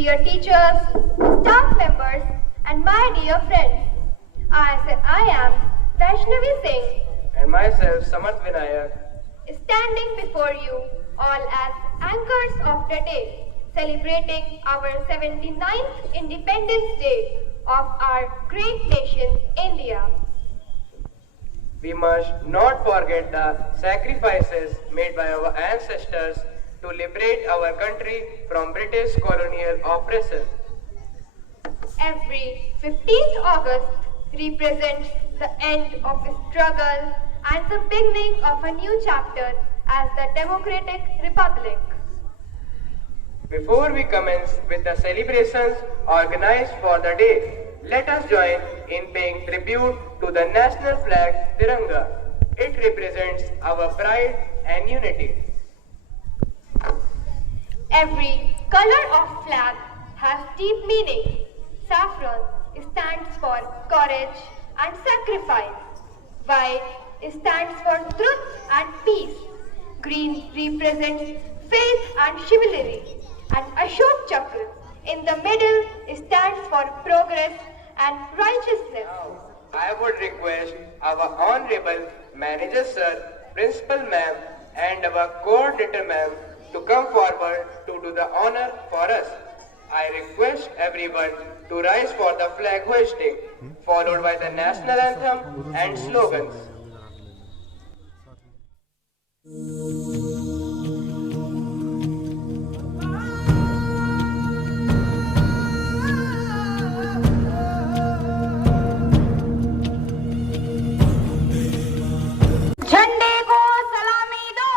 dear teachers, staff members, and my dear friends. I am Vaishnavi Singh, and myself Samarth Vinayak, standing before you all as anchors of the day, celebrating our 79th Independence Day of our great nation, India. we must not forget the sacrifices made by our ancestors to liberate our country from British colonial oppression. Every 15th August represents the end of a struggle and the beginning of a new chapter as the Democratic Republic. Before we commence with the celebrations organized for the day, let us join in paying tribute to the national flag Tiranga. It represents our pride and unity. Every color of flag has deep meaning. Saffron stands for courage and sacrifice. White stands for truth and peace. Green represents faith and chivalry. And Ashok Chakra in the middle stands for progress and righteousness. Now, I would request our Honorable Manager Sir, Principal Ma'am, and our Coordinator Ma'am to come forward to do the honor for us. I request everyone to rise for the flag hoisting, followed by the national anthem and slogans. झंडे को सलामी दो।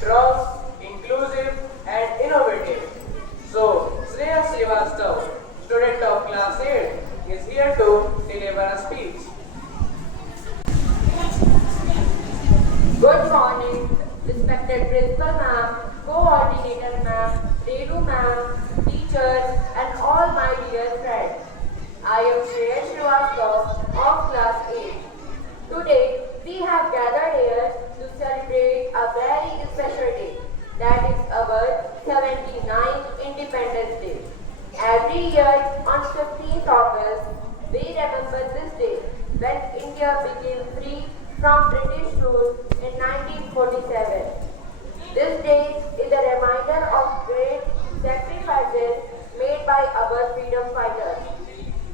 strong, inclusive, and innovative. So, Sneha Srivastav, student of class 8, is here to deliver a speech. Good morning, respected principal ma'am, coordinator ma'am, Renu ma'am, teachers, and all my dear friends. I am Shreya Srivastava of class 8. Today, we have gathered here to celebrate a very special day. That is our 79th Independence Day. Every year on 15th August, we remember this day when India became free from British rule in 1947. This day is a reminder of great sacrifices made by our freedom fighters.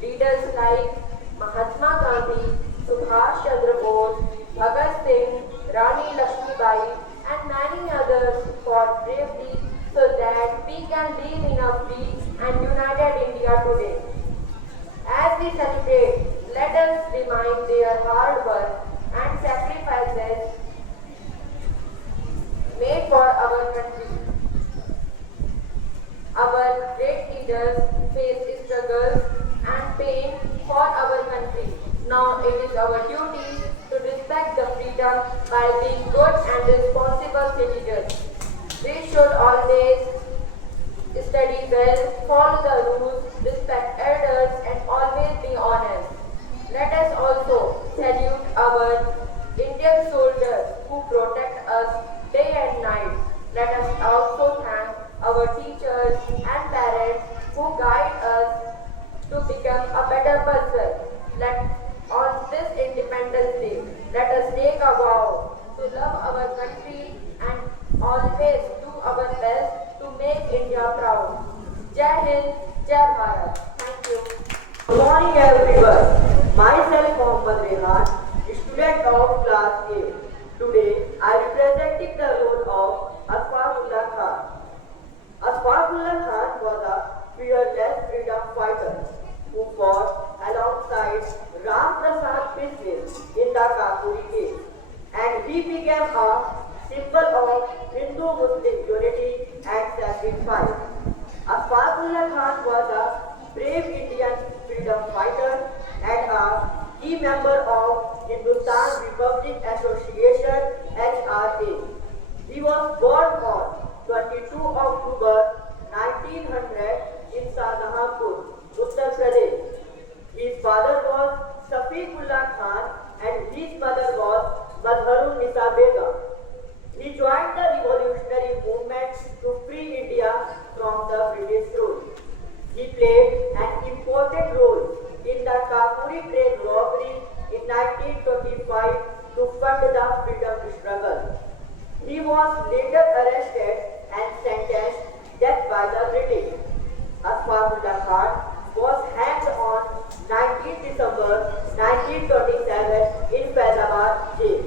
Leaders like Mahatma Gandhi, Subhash Chandra Bose, Bhagat Singh, Rani Lakshmibai, and many others fought bravely so that we can live in a free and united India today. As we celebrate, let us remind their hard work and sacrifices made for our country. Our great leaders faced struggles and pain for our country. Now it is our duty to respect the freedom by being good and responsible citizens. We should always study well, follow the rules, respect elders, and always be honest. Let us also salute our Indian soldiers who protect us day and night. Let us also thank our teachers and parents who guide us to become a better person. On this Independence Day, let us take a vow to love our country and always do our best to make India proud. Jai Hind, Jai Bharat. Thank you. Good morning everyone. Myself Mohammad Rehan, student of class 8. Today I representing the role of Asfaqullah Khan. Asfaqullah Khan was a fearless freedom fighter who fought alongside Ram Prasad Biswal in the Kakuri case, and he became a symbol of Hindu-Muslim unity and sacrifice. Asfaqullah Khan was a brave Indian freedom fighter and a key member of Hindustan Republic Association HRA. He was born on 22 October 1900 in Shahjahanpur, Uttar Pradesh. His father was Safiqullah Khan and his mother was Mazharun Nisa Begum. He joined the revolutionary movement to free India from the British rule. He played an important role in the Kakuri train robbery in 1925 to fund the freedom struggle. He was later arrested and sentenced death by the British. Asfaqullah Khan was hanged on 19 December 1927 in Faizabad jail.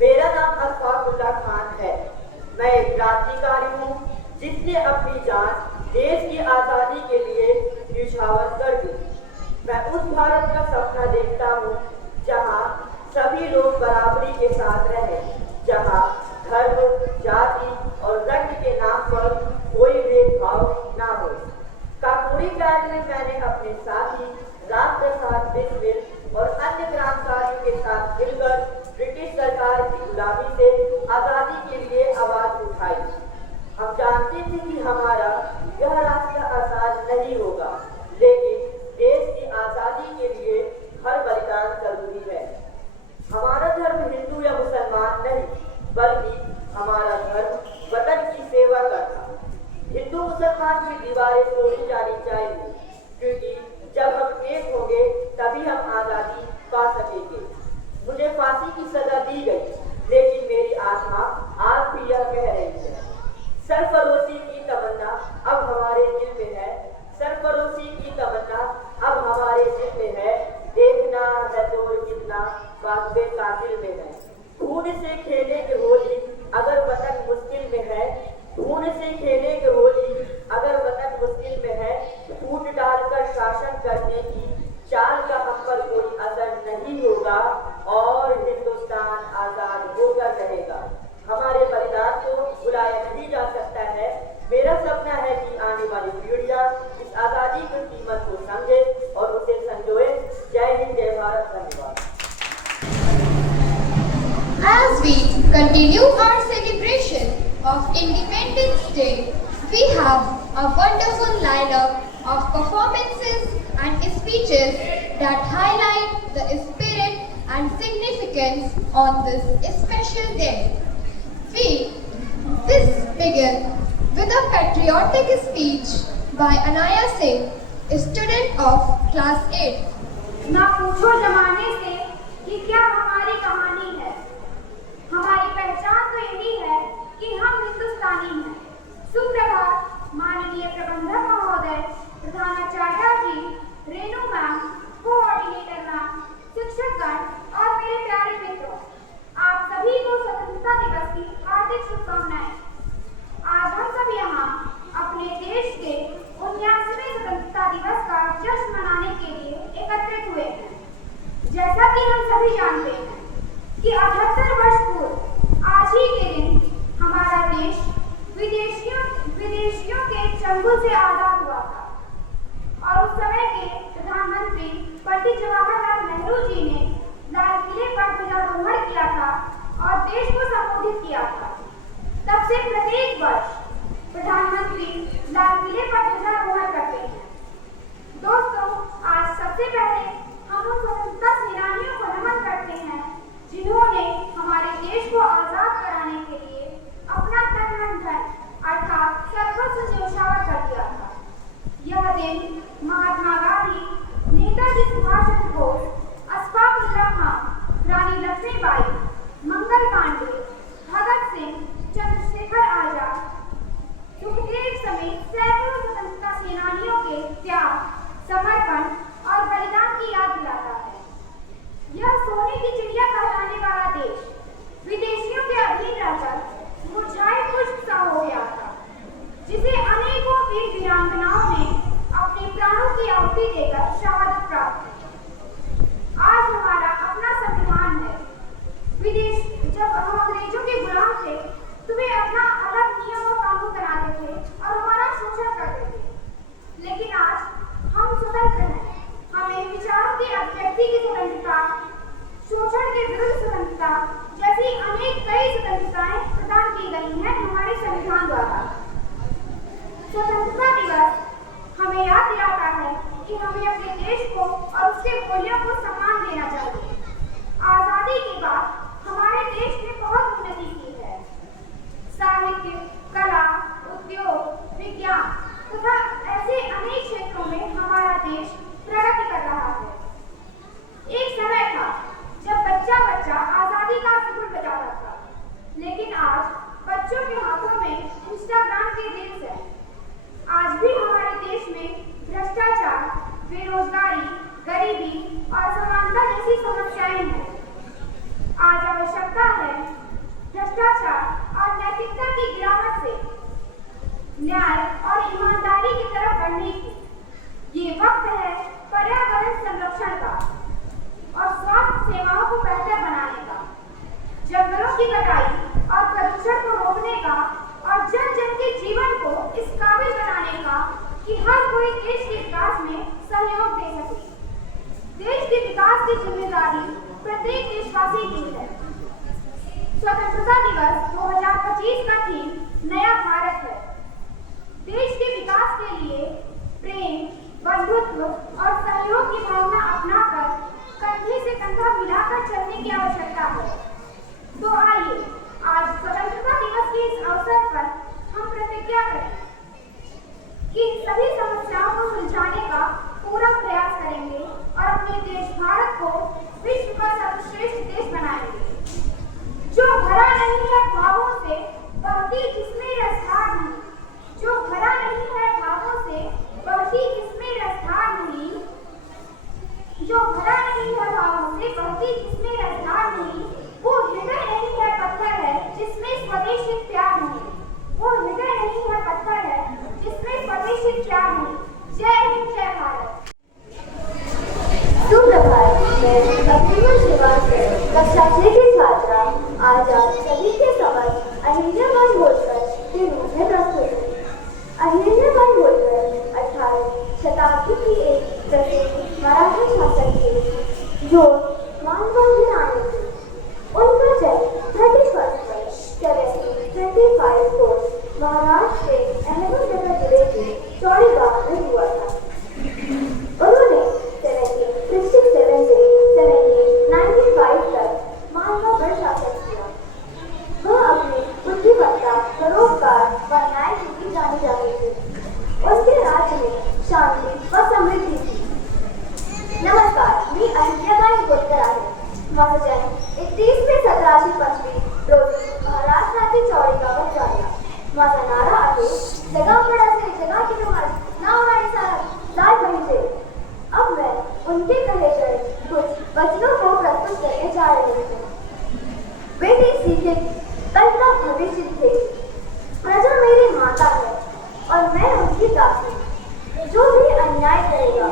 मेरा नाम असफाकुल्लाह खान है। मैं एक क्रांतिकारी हूँ जिसने अपनी जान देश की आज़ादी के लिए न्यौछावर कर दी। मैं उस भारत का सपना देखता हूँ जहाँ सभी लोग बराबरी के साथ रहें, जहाँ धर्म, जाति और रंग के नाम पर कोई भेदभाव ना हो। काकोरी कांड में मैंने अपने साथी राम प्रसाद बिस्मिल और अन्य क्रांतिकारियों के साथ मिलकर ब्रिटिश सरकार की गुलामी से आजादी के लिए आवाज उठाई। हम जानते थे कि हमारा यह रास्ता आसान नहीं होगा, लेकिन देश की आजादी के लिए हर बलिदान जरूरी है। हमारा धर्म हिंदू या मुसलमान नहीं, बल्कि हमारा धर्म वतन की सेवा करना। हिंदू मुसलमान की दीवारें तोड़ी जानी चाहिए, क्योंकि जब हम एक होंगे तभी हम आजादी पा सकेंगे। मुझे फांसी की सजा दी गई, लेकिन मेरी आत्मा आज भी यह कह रही है, सरफरोशी की तमन्ना अब हमारे दिल में है, सरफरोशी की तमन्ना अब हमारे दिल में है। देखना है जोर कितना वाक़बे कातिल में है। खून से खेले के होली अगर वतन मुश्किल में है, खून से खेले के होली अगर वतन मुश्किल में है, फूट डालकर शासन करने की चाल का हम पर कोई असर नहीं होगा और हिंदुस्तान आजाद होकर रहेगा। हमारे that highlight the spirit and significance on this special day. This begins with a patriotic speech by Anaya Singh, a student of class 8. ना पूछो जमाने से कि क्या हमारी कहानी है, हमारी पहचान तो यही है कि हम हिंदुस्तानी हैं। सुप्रभात माननीय प्रबंधक महोदय, प्रधानाचार्य जी, रेणु मैम, कोऑर्डिनेटर मैम, शिक्षकगण और मेरे प्यारे मित्रों, आप सभी को स्वतंत्रता दिवस की हार्दिक शुभकामनाएं। आज हम सब यहाँ अपने देश के 79वें स्वतंत्रता दिवस का जश्न मनाने के लिए एकत्रित हुए हैं। जैसा कि हम सभी जानते हैं कि 78 वर्ष पूर्व आज ही के दिन हमारा देश विदेशियों के चंगुल से आजाद हुआ था और उस समय के प्रधानमंत्री पंडित जवाहरलाल नेहरू जी ने लाल किले पर ध्वजारोहण किया था और देश को संबोधित किया था। तब से प्रत्येक वर्ष प्रधानमंत्री लाल किले पर ध्वजारोहण करते हैं। दोस्तों, आज सबसे पहले हम उन स्वतंत्रता सेनानियों को नमन करते हैं जिन्होंने हमारे देश को आजाद कराने के लिए अपना तन मन धन अर्थात सर्वस्व न्यौछावर कर दिया था। यह दिन महात्मा गांधी, नेताजी सुभाष चंद्र बोस, अशफाक उल्लाह खान, रानी लक्ष्मीबाई, मंगल पांडे, भगत सिंह, चंद्रशेखर आजाद, सुखदेव समेत सैकड़ों स्वतंत्रता सेनानियों के त्याग, समर्पण और बलिदान की याद दिलाता है। यह सोने की चिड़िया कहलाने वाला देश विदेशियों के अधीन रहकर मुरझाए पुष्प सा हो गया था, जिसे अनेकों वीर वीरांगनाओं ने अपने प्राणों की आहुति देकर शहादत प्राप्त की। आज हमारा अपना संविधान है। जब हम अंग्रेजों के गुलाम थे तो वे अपना अलग नियम और कानून बनाते थे और हमारा शोषण करते थे। लेकिन आज हम स्वतंत्र हैं। हमें विचारों की अभिव्यक्ति की स्वतंत्रता, शोषण के विरुद्ध स्वतंत्रता जैसी कई स्वतंत्रताएं प्रदान की गई हैं हमारे संविधान द्वारा। स्वतंत्रता दिवस हमें याद दिलाता है कि हमें अपने देश को और उसके मूल्यों को सम्मान देना चाहिए। आजादी के बाद हमारे देश ने बहुत उन्नति की है। साहित्य, कला, उद्योग, विज्ञान तथा ऐसे अनेक क्षेत्रों में हमारा देश प्रगति कर रहा है। एक समय था जब बच्चा आजादी का सिर बजाता था, लेकिन आज बच्चों के हाथों में इंस्टाग्राम के रील्स है। आज भी हमारे देश में भ्रष्टाचार, बेरोजगारी, गरीबी और समानता जैसी समस्याएं हैं। आज आवश्यकता है भ्रष्टाचार और नैतिकता की गिरावट से न्याय और ईमानदारी की तरफ बढ़ने की। ये वक्त है पर्यावरण संरक्षण का और स्वास्थ्य सेवाओं को बेहतर बनाने का, जंगलों की कटाई और प्रदूषण को रोकने का और जन जन के जीवन को इस काबिल बनाने का कि हर कोई देश के विकास में सहयोग दे सके। देश के विकास की जिम्मेदारी प्रत्येक देशवासी की है। स्वतंत्रता दिवस 2025 का थीम नया भारत है। देश के विकास के लिए प्रेम, बंधुत्व और सहयोग की भावना अपनाकर कंधे से कंधा मिलाकर चलने की आवश्यकता है। तो आइए आज स्वतंत्रता दिवस के इस अवसर पर हम प्रतिज्ञा करें कि सभी समस्याओं को सुलझाने का पूरा प्रयास करेंगे और अपने देश भारत को विश्व का सर्वश्रेष्ठ देश बनाएंगे, जो भरा नहीं है भावों से, बहती जिसमें रसधार नहीं, जो भरा नहीं है भावों से, बहती जिसमें रसधार नहीं, जो भरा नहीं है भावों से, बहती जिसमें रसधार नहीं, वो हृदय नहीं है पत्थर है जिसमें स्वदेशी प्यार नहीं, वो हृदय नहीं है पत्थर है जिसमें स्वदेशी प्यार नहीं। जय हिंद, जय भारत। सुप्रभात, मैं अभिमन्यु श्रीवास्तव, कक्षा 6 की छात्रा आज आप सभी के समक्ष अहिल्याबाई होलकर के रूप में प्रस्तुत हूँ। अहिल्याबाई होलकर 18वीं शताब्दी की एक प्रसिद्ध मराठा शासक थी जो मालवण में आए थे। उनका जन्म 31 March 1725 को महाराष्ट्र के अहमदनगर जिले के चौड़ी गांव में हुआ था। उन्होंने 1760 परोपकार व न्याय की जानी जाती थी। उसके राज्य में शांति व समृद्धि थी। नमस्कार, मी अहिल्याबाई होळकर आहे. माझा जन्म 31/मे/1725 रोजी महाराष्ट्रातील चौड़ी गावात झाला. माझा नारा आहे, जगापड़ासे जगा की तुम्हारी नाव आणि सारा लाल पाहिजे. अब मैं उनके कहे गए कुछ वचनों को प्रस्तुत करने जा रही हूँ. बेटी सीखे, कल का भविष्य थे. प्रजा मेरी माता है और मैं उनकी दासी. जो भी अन्याय करेगा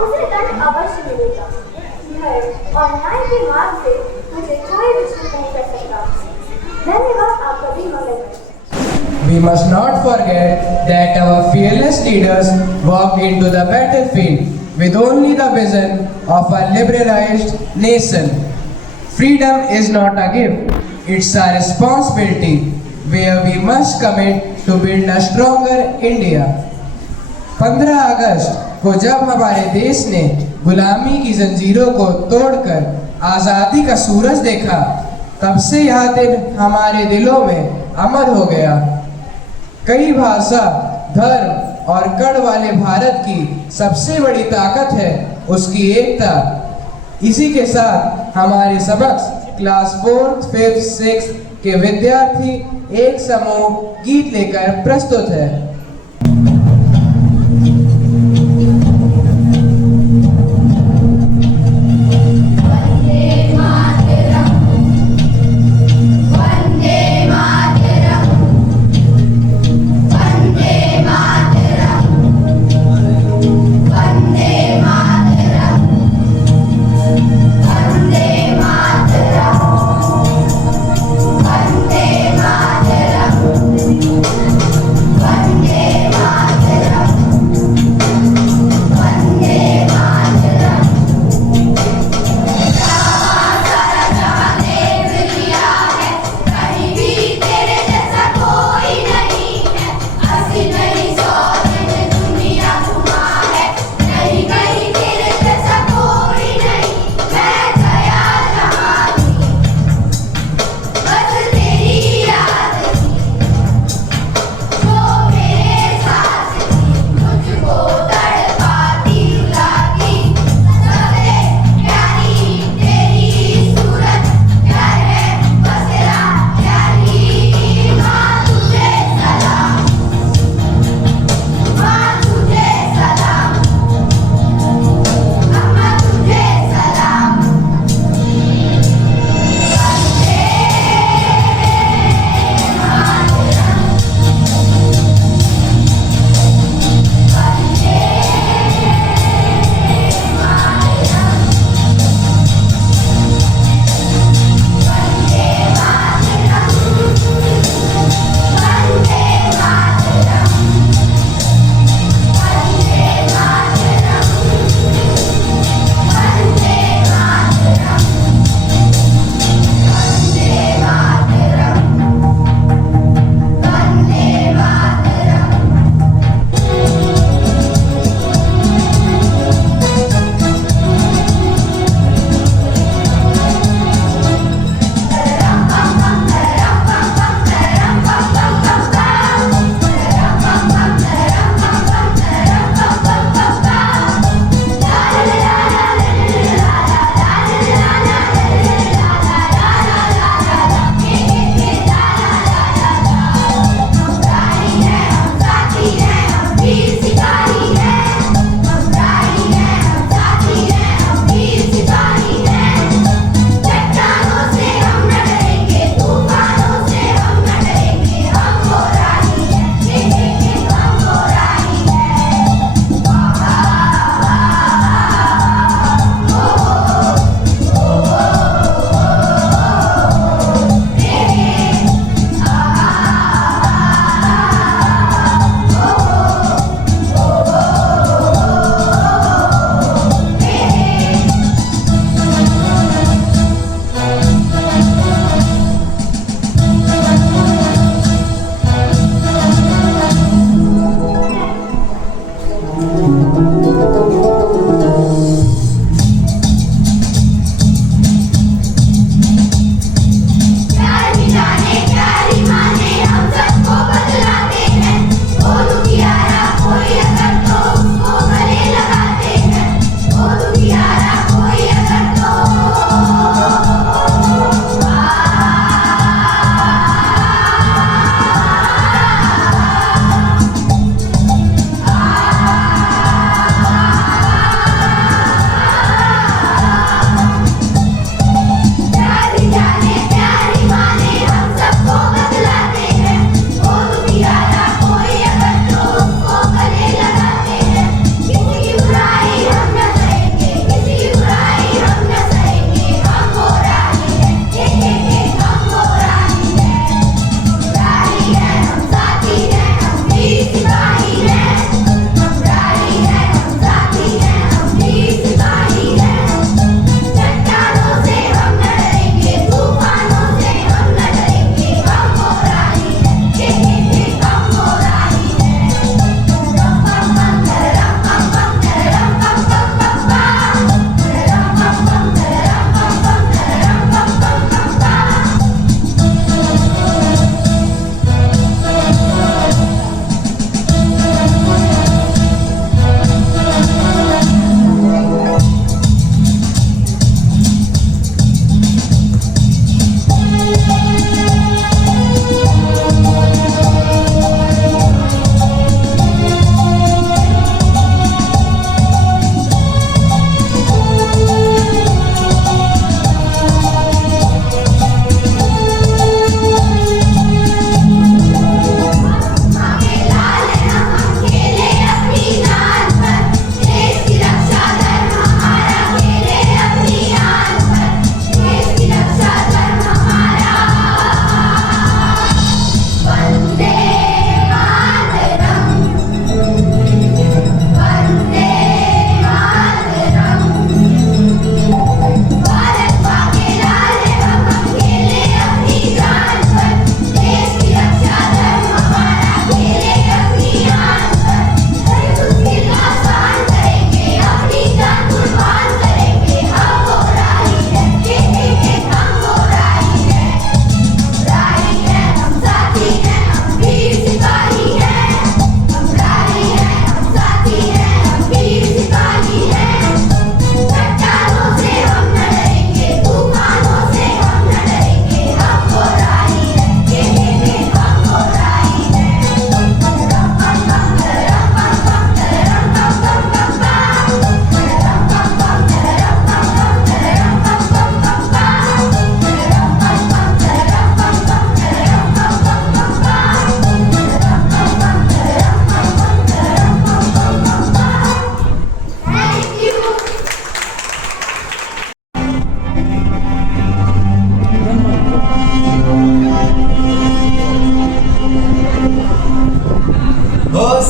उसे दंड अवश्य मिलेगा. धर्म और न्याय के मार्ग से मुझे कोई विचलित नहीं कर सकता. धन्यवाद. आप सभी मंगल. We must not forget that our fearless leaders walked into the battlefield with only the vision of a liberalized nation. Freedom is not a gift, it's a responsibility where we must commit to build a stronger India. 15 अगस्त को जब हमारे देश ने गुलामी की जंजीरों को तोड़कर आज़ादी का सूरज देखा, तब से यह दिन हमारे दिलों में अमर हो गया. कई भाषा, धर्म और कण वाले भारत की सबसे बड़ी ताकत है उसकी एकता. इसी के साथ हमारे समक्ष क्लास 4th, 5th, 6th के विद्यार्थी एक समूह गीत लेकर प्रस्तुत है. वंदे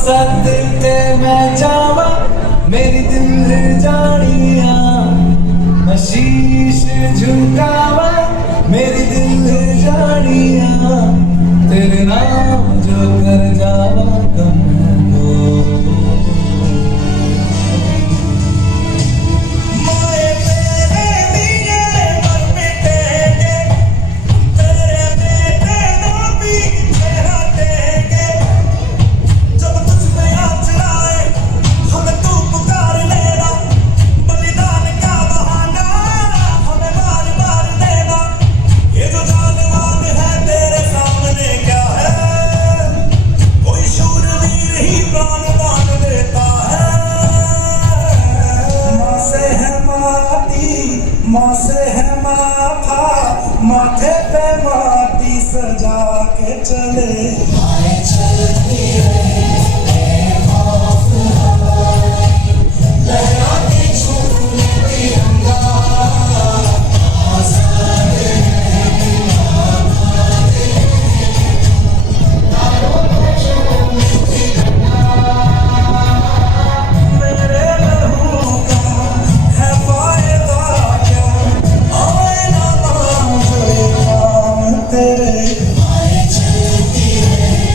सत ते मैं जावा मेरी दिल जानिया मैं शीश झुकावा मेरी दिल जानिया तेरे नाम जो कर जावा कम माँ से है माथा माथे पे माटी सजा के चले चलती रहे लहराती झूले तिरंगा आजाद मेरे लहू का है फायदा तेरे चलती रहे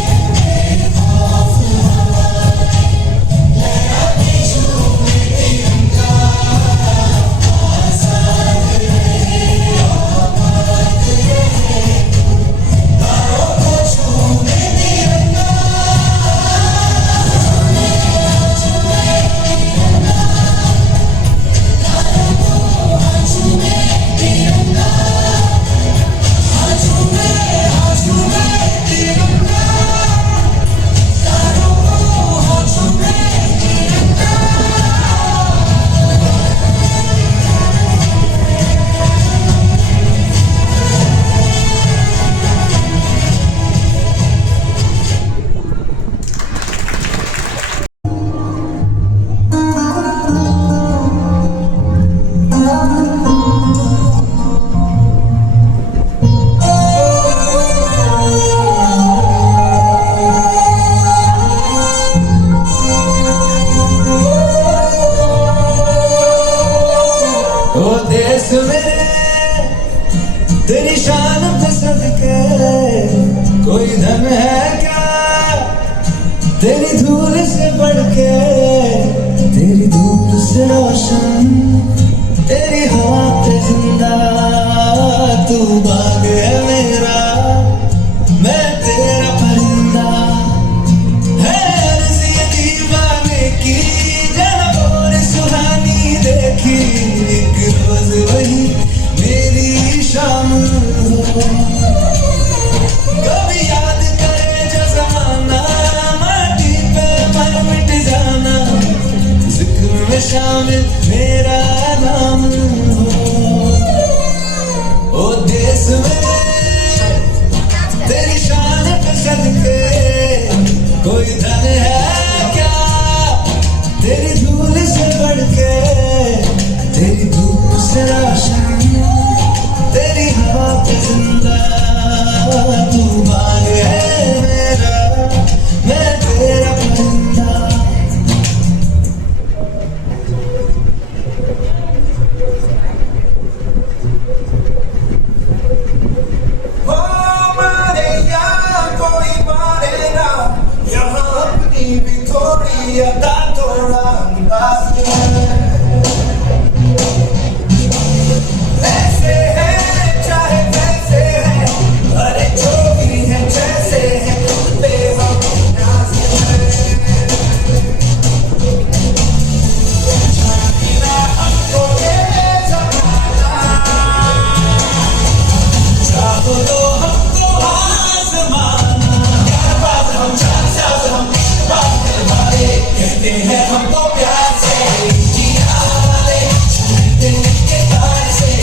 तेरी शान पे सदके कोई धन है क्या तेरी धूल से बढ़ के तेरी धूल से रोशन तेरी हवा पे जिंदा तू बाग है मेरा मैं तेरा परिंदा है अर्ज़ ये दीवाने की जब और सुहानी देखी एक रोज वही मेरी शाम हो कभी याद करे जो ज़माना माटी पे मर मिट जाना जिक्र में शामिल मेरा नाम हो ओ देश में तेरी शान पे सदके कोई धन है क्या तेरी धूल से बढ़ के तेरी धूप से रोशन तेरी हवा पे जिंदा तू बाग है मेरा मैं तेरा परिंदा ओ मारेगा कोई मारेगा यहाँ अपनी भी थोड़ी अदा थोड़ा अंदाज ऐसे है चाहे कैसे है अरे जो भी है जैसे है बेहद नाज जानिना हमको ये ज़माना चाहो तो हमको आज़माना यार बात हम चार साथ हम बात करवाए कहते हैं हमको प्यार से जिया वाले दिल के तार से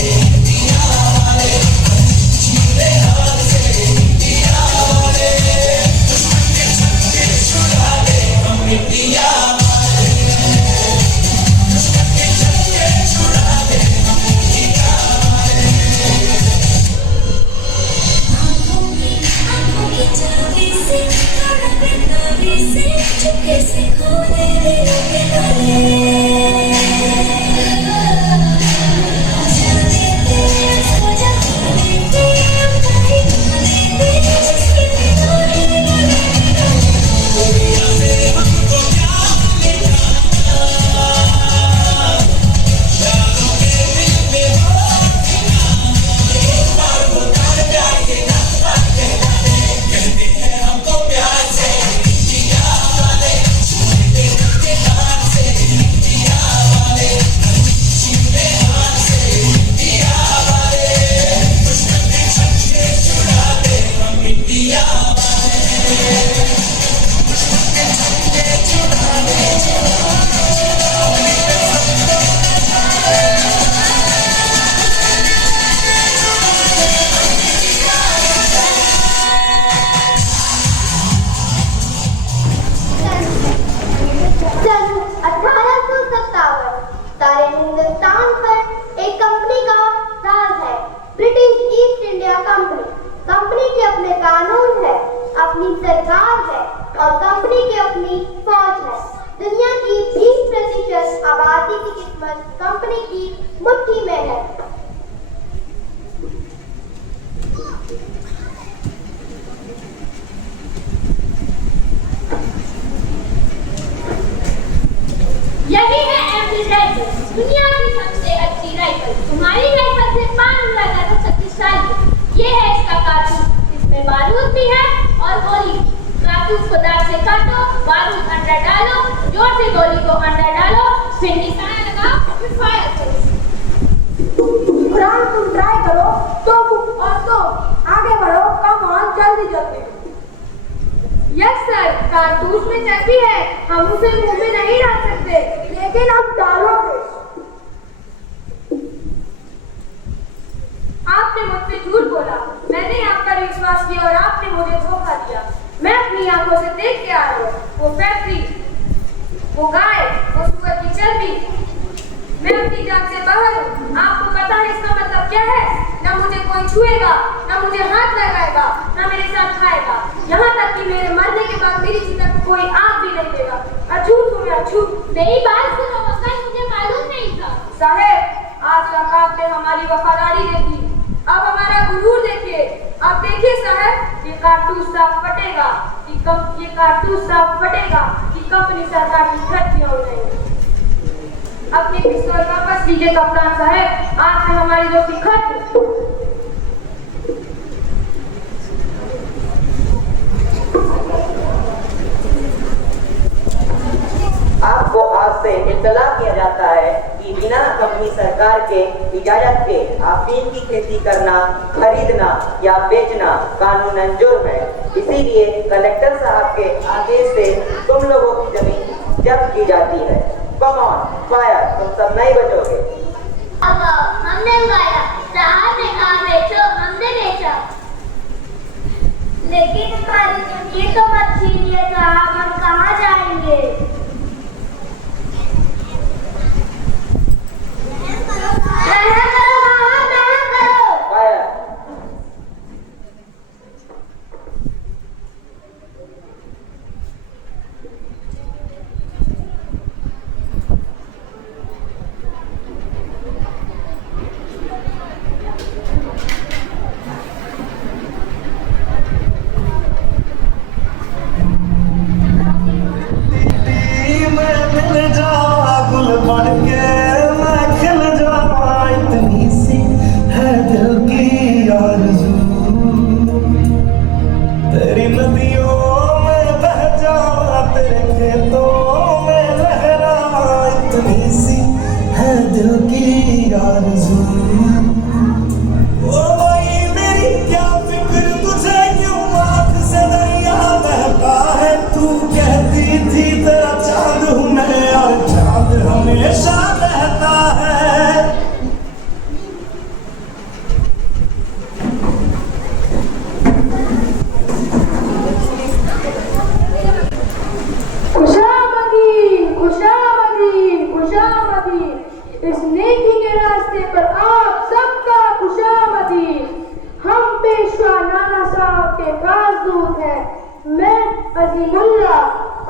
मैं अजीमुल्ला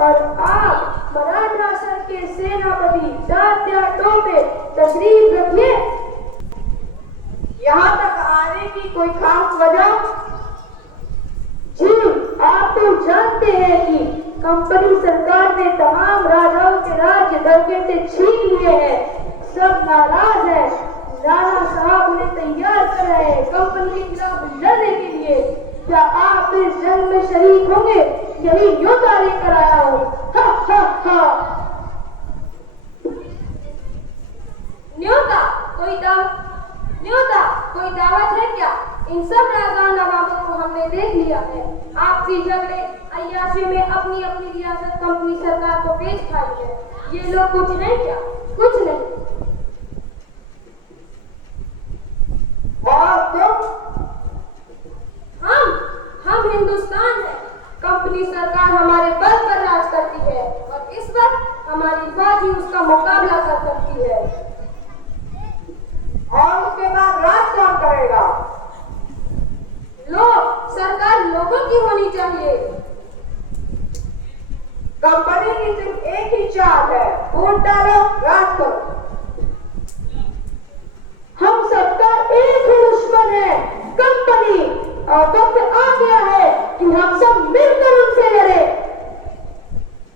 और आप मराठा सर के सेनापति तात्या टोपे तशरीफ रखिए। यहाँ तक आने की कोई खास वजह? जी, आप तो जानते हैं कि कंपनी सरकार ने तमाम राजाओं के राज्य दरके से छीन लिए हैं। सब नाराज है। नाना साहब उन्हें तैयार कर रहे हैं कंपनी के खिलाफ लड़ने के लिए। क्या आप इस जंग में शरीक होंगे? यही न्योता लेकर आया हूँ। हा हा हा। न्योता कोई दावत है क्या? इन सब राजा नवाबों को हमने देख लिया है। आपसी झगड़े अय्याशी में अपनी अपनी रियासत कंपनी सरकार को पेश खाई है। ये लोग कुछ नहीं क्या? कुछ नहीं। और तुम? हम हिंदुस्तान हैं। कंपनी सरकार हमारे बल पर राज करती है और इस वक्त हमारी फौज ही उसका मुकाबला कर सकती है। और उसके बाद राज कौन करेगा? सरकार लोगों की होनी चाहिए। कंपनी की सिर्फ एक ही चाल है, वोट डालो, राज करो। हम सबका एक ही दुश्मन है, कंपनी। और वक्त आ गया है कि हम सब मिलकर उनसे लड़े।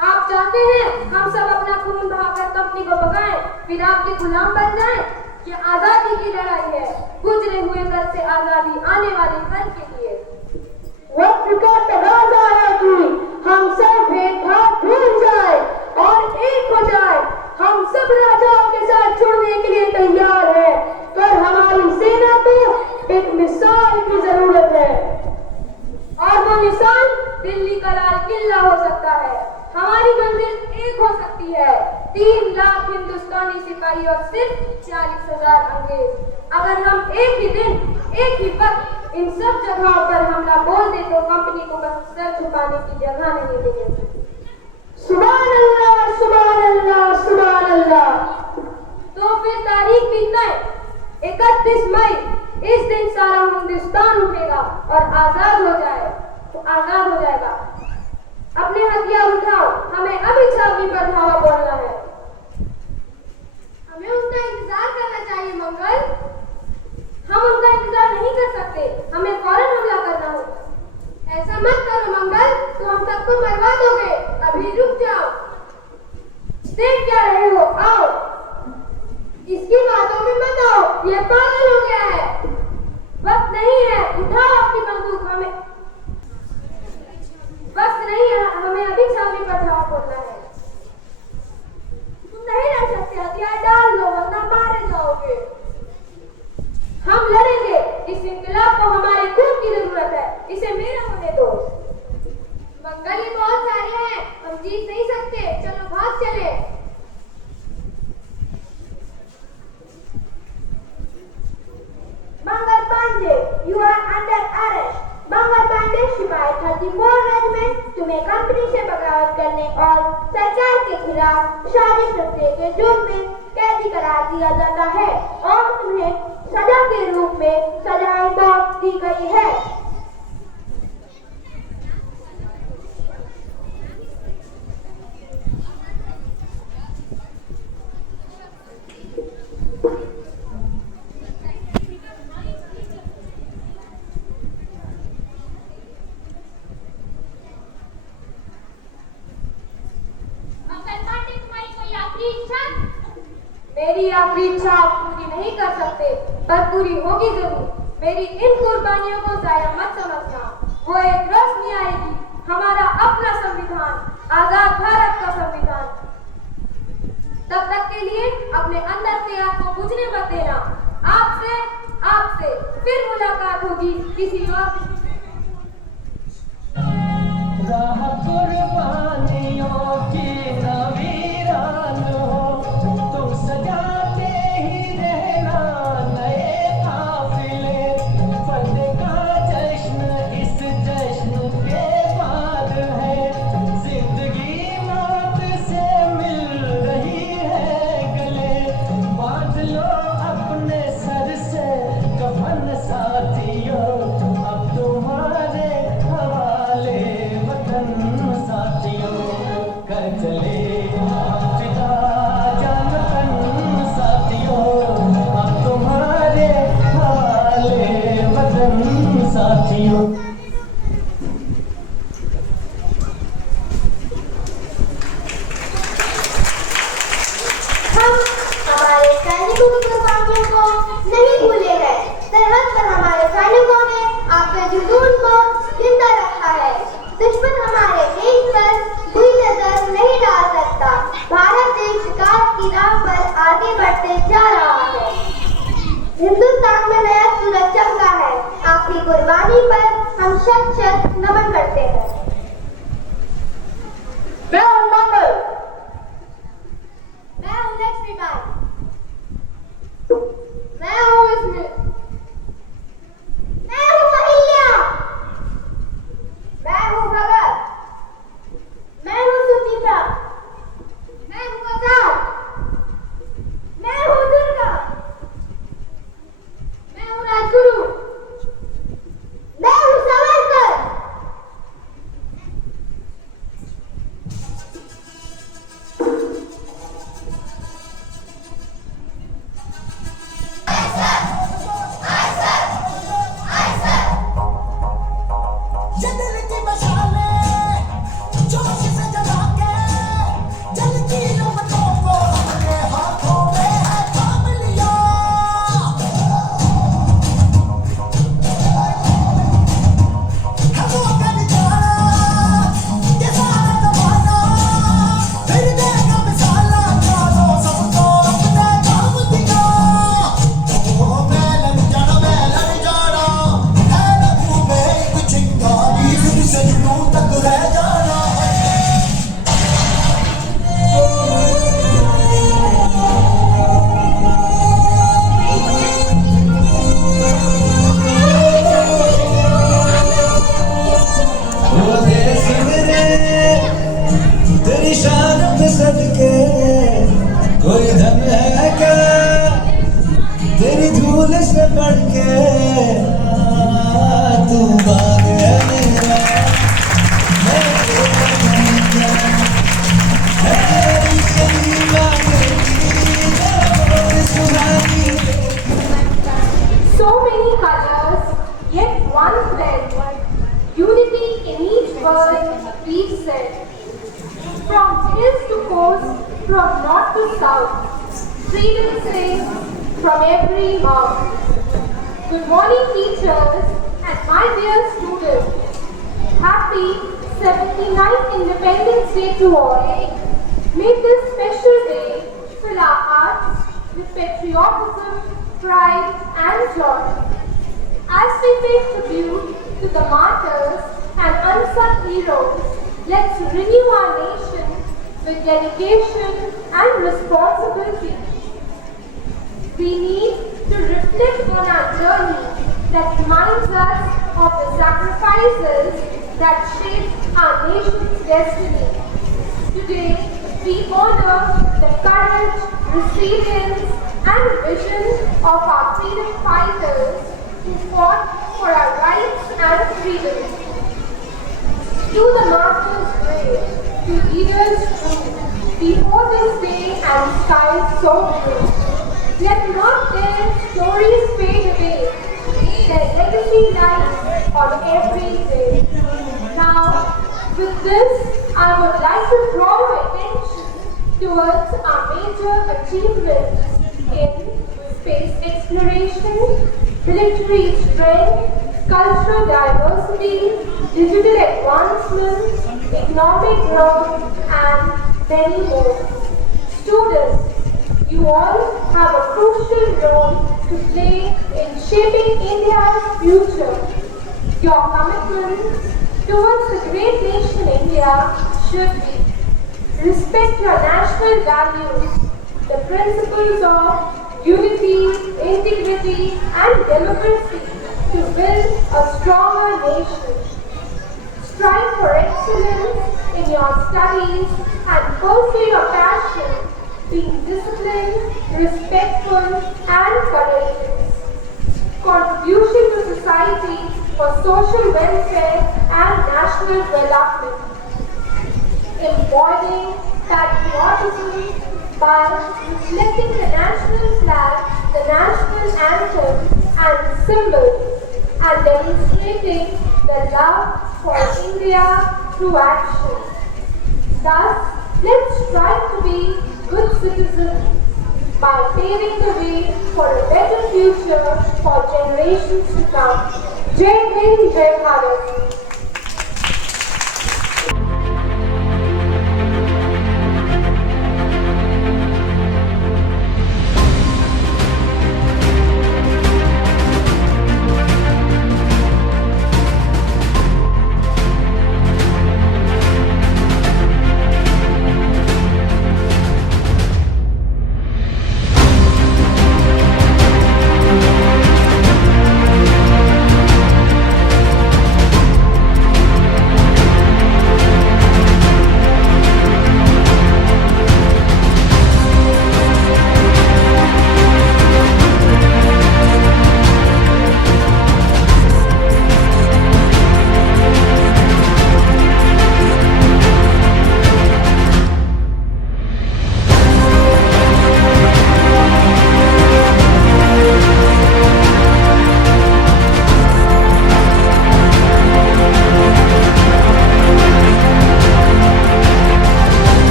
आप चाहते हैं हम सब अपना खून बहाकर कंपनी को भगाएं, फिर आपके गुलाम बन जाएं? ये आजादी की लड़ाई है, गुजरे हुए कल से आजादी आने वाले कल के लिए। वक्त का तकाजा है कि हम सब भेदभाव भूल जाए और एक हो जाए। हम सब राजाओं के साथ जुड़ने के लिए तैयार है, पर हमारी सेना को एक मिसाल की जरूरत है। और वो निशान दिल्ली का लाल किला हो सकता है। हमारी मंजिल एक हो सकती है, 3 लाख हिंदुस्तानी सिपाही और सिर्फ 40,000 अंग्रेज। अगर हम एक ही दिन एक ही वक्त इन सब जगहों पर हमला बोल दे तो कंपनी को बस सर झुकाने की जगह नहीं मिलेगी। सुभान अल्लाह, सुभान अल्लाह, सुभान अल्लाह। तो फिर तारीख भी तय, 31 मई। इस दिन सारा हिंदुस्तान उठेगा और आजाद हो जाएगा। अपने हथियार उठाओ, हमें अभी छावनी पर धावा बोलना है। हमें उनका इंतजार करना चाहिए मंगल। हम उनका इंतजार नहीं कर सकते, हमें फौरन हमला करना होगा। ऐसा मत करो मंगल, तो हम सबको मरवा दोगे। अभी रुक जाओ। देख क्या रहे हो, आओ। इसकी बातों में मत आओ, ये पागल हो गया है। वक्त नहीं है, उठाओ अपनी बंदूक। वक्त नहीं है, हमें अभी छावनी पर धावा बोलना है। तुम नहीं रह सकते, हथियार डाल लो वरना मारे जाओगे। हम लड़ेंगे, इस इंकलाब को हमारे खून की जरूरत है, इसे मेरा होने दो। मंगल ही बहुत सारे हैं, हम जीत नहीं सकते। चलो भाग चले। Mangal Pandey, you are under arrest. Mangal Pandey सिपाही 34 रेजिमेंट तुम्हें कंपनी से बगावत करने और सरकार के खिलाफ साजिश रचने के जुर्म में कैदी करार दिया जाता है और तुम्हें सजा के रूप में सजाएं मौत दी गई है। मेरी आखिरी इच्छा आप पूरी नहीं कर सकते, पर पूरी होगी जरूर। मेरी इन कुर्बानियों को जाया मत समझना। वो एक रोशनी आएगी, हमारा अपना संविधान, आजाद भारत का संविधान। तब तक के लिए अपने अंदर के आग को बुझने मत देना। आपसे फिर मुलाकात होगी किसी और राह कुर्बानियों की नवीरानो, तुम सजाते ही रहना नए काफिले। फतह का जश्न इस जश्न के बाद है, जिंदगी मौत से मिल रही है गले। बांध लो अपने सर से कफन साथियों, अब तो नमन करते हैं। मैं हूं मंगल। मैं हूँ लक्ष्मीबाई। मैं हूं इसमें। मैं हूँ अहिल्या। मैं हूं भगत। मैं हूँ सुचित्रा। मैं हूं आजाद। मैं हूँ दुर्गा। मैं हूं राजगुरु। मैं हूँ सावरकर। ये दिल की मशाले जोश से जगा के जलती लपटों को अपने हाथों में है थाम लिया। हम कर जाना ये सारा जमाना फिर देगा मिसाला चलो सबको अपने काम दिया। ओ मैं लग जाना है रखूं मैं एक चिंगारी फिर से जुनून तक रह जाना है। वो देश मेरे तेरी शान पे सदके कोई धन है क्या तेरी धूल से बढ़ के तू बाग है मेरा मैं तेरा बंदा है तेरी गली बागेगी और सुहानी। So many colors, yet one thread. Unity in each word we've said. From hills to coast, from north to south, freedom sings from every mouth. Good morning, teachers and my dear students. Happy 79th Independence Day to all. May this special day fill our hearts with patriotism, pride and joy. As we pay tribute to the martyrs and unsung heroes, let's renew our nation with dedication and responsibility. We need to reflect on our journey that reminds us of the sacrifices that shaped our nation's destiny. Today, we honor the courage, resilience, and vision of our freedom fighters who fought for our rights and freedoms. To the martyrs brave, to leaders true, before this day and skies so blue, let not their stories fade away. Their legacy lies on every day. Now, with this, I would like to draw your attention towards our major achievements in space exploration, military strength, cultural diversity, digital advancement, economic growth, and many more. Students, you all have a crucial role to play in shaping India's future. Your commitment towards the great nation India should be respect your national values, the principles of unity, integrity, and democracy to build a stronger nation. Strive for excellence in your studies and pursue your passion, being disciplined, respectful, and courageous. Contribution to society for social welfare and national development. Embodying patriotism by reflecting the national flag, the national anthem, and symbols, and demonstrating the love for India through action. Thus, let's strive to be good citizens by paving the way for a better future for generations to come. Jai Hind, Jai Bharat.